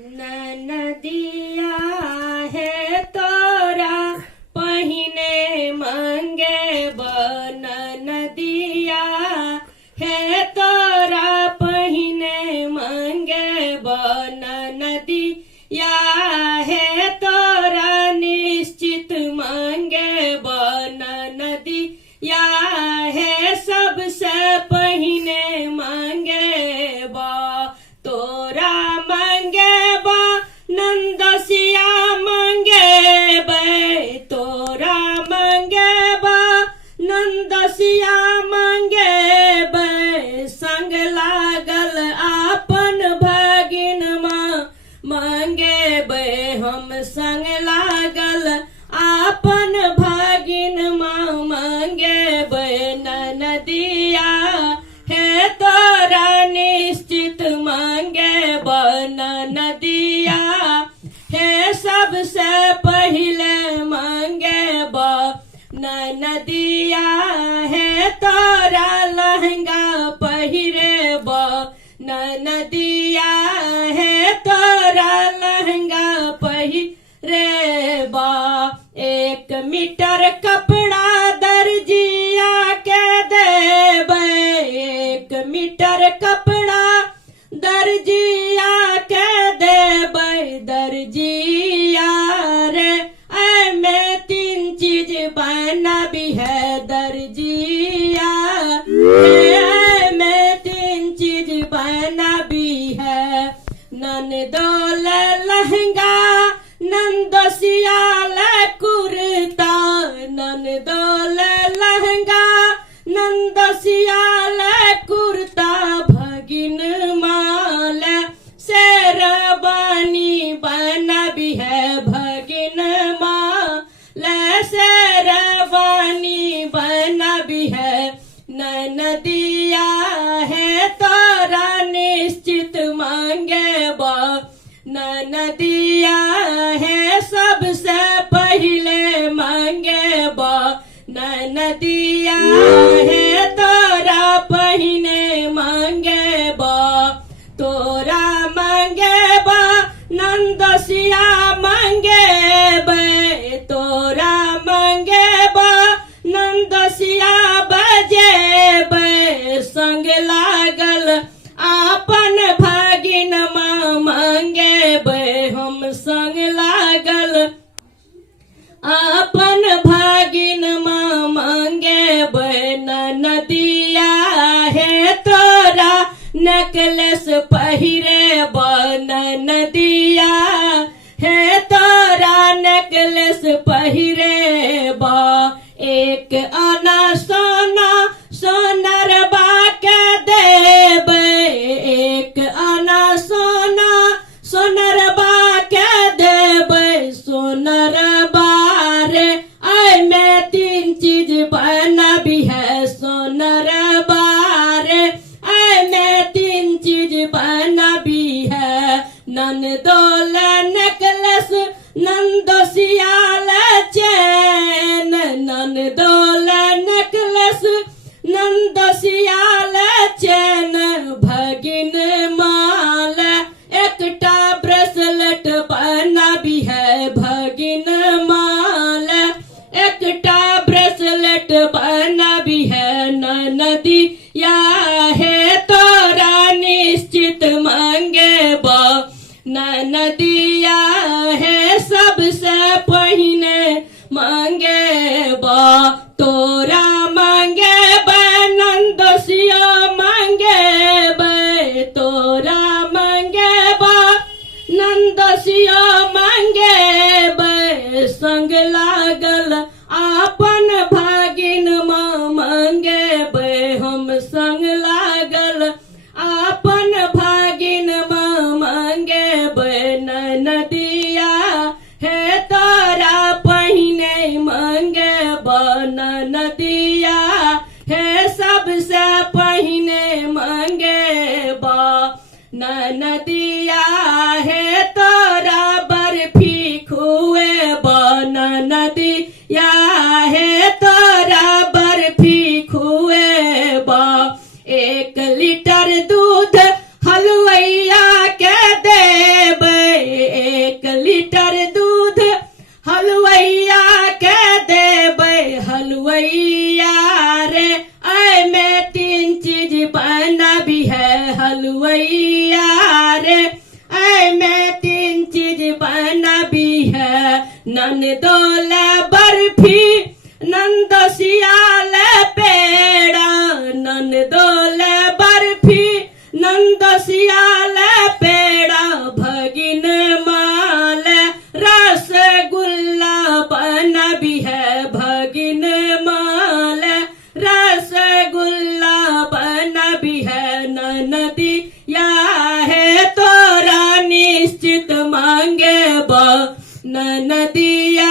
नदिया है तोरा पहिने मंगे बन नदिया है तोरा पहिने मंगे बन नदिया है तोरा निश्चित मंगे बन नदिया है सबसे पहिने मंगे बा तोरा मंगे बा नंदसिया मंगे बे तोरा मंगे बा नंदसिया मंगे बे संग लागल आपन भगिन मंगे बे हम संग लागल आपन भगिन मंगे बे नदिया है तोरा निश्चित मंगे बन नदिया है सबसे पहले मंगे बन नदिया है तोरा लहंगा पहिरे बन नदिया है तोरा लहंगा पहिरे बा 1 मीटर कपड़ा दर्जिया के देबे 1 मीटर कपड़ा दर्जिया के देबे दर्जिया रे ऐ में 3 चीज बनाबी है दर्जिया रे में 3 चीज बनाबी है ननदोल लहंगा नंदसिया कुर्ता ननदोल लहंगा नंदसिया कुर्ता भगिन माल शेरवानी बनाबी है भगिन माल शेरवानी बनाबी है नदिया है तोरा निश्चित मांगे बा नदिया है सबसे पहले मांगे बा नदिया है तोरा पहिने मांगे बा तोरा मांगे बा नंदसिया मांगे बे तोरा मांगे बा नंदसिया बजे बे संग लागल आपन भागिन मांगे बे हम संग लागल आपन भागिन मांगे बे नदिया है तोरा नेकलेस पहिरे बन नदिया है तोरा नेकलेस पहिरे बा 1 आना सोना सोनर बा के देबे 1 आना सोना सोनर बा के देबे सोनर बारे ऐ में 3 चीज बनाबी है सोनर बारे ऐ में 3 चीज बनाबी है ननदोल नेकलेस नंदसिया चैन ननदोल नेकलेस नंदसिया चैन भगिन माल एकटा ब्रेसलेट बनाबी है भगिन माल एकटा ब्रेसलेट बनाबी है नदिया है तोरा निश्चित मांगे बा नदिया है सबसे पहिने मांगे बा तोरा मांगे बे नंदसिया मांगे बे तोरा मांगे बा नंदसिया मांगे बे संग लागल आपन भागिन मांगे बे हम संग लागल आपन भागिन मांगे बे नदिया है तोरा पहिने मांगे बन नदिया है सबसे पहिने मांगे बा नदिया है तोरा बर्फी खुए बन नदिया है तोरा बर्फी खुए बा 1 लीटर दूध हलवैया के देबे रे ऐ मैं 3 चीज बनाबी है नंदोल बर्फी नंद सियाल पेड़ा नंदोल बर्फी नंद सियाल पेड़ा भगिन माल रसगुल्ला बनाबी है भगिन माल रसगुल्ला बनाबी है ननदी या है तोरा निश्चित मांगे बा ननदिया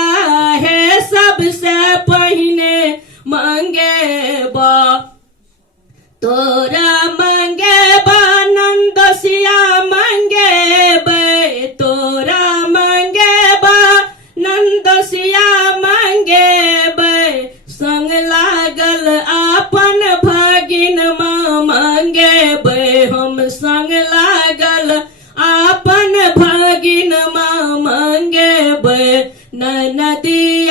है सबसे पहिने मांगे बा तोरा मांगे बा नंद सिया मांगे बे तोरा मांगे बा नंद सिया मांगे बे संग लागल आपन भगिन माँ मांगे बे हम संग लागल आपन भगिन माँ मांगे बे ननदी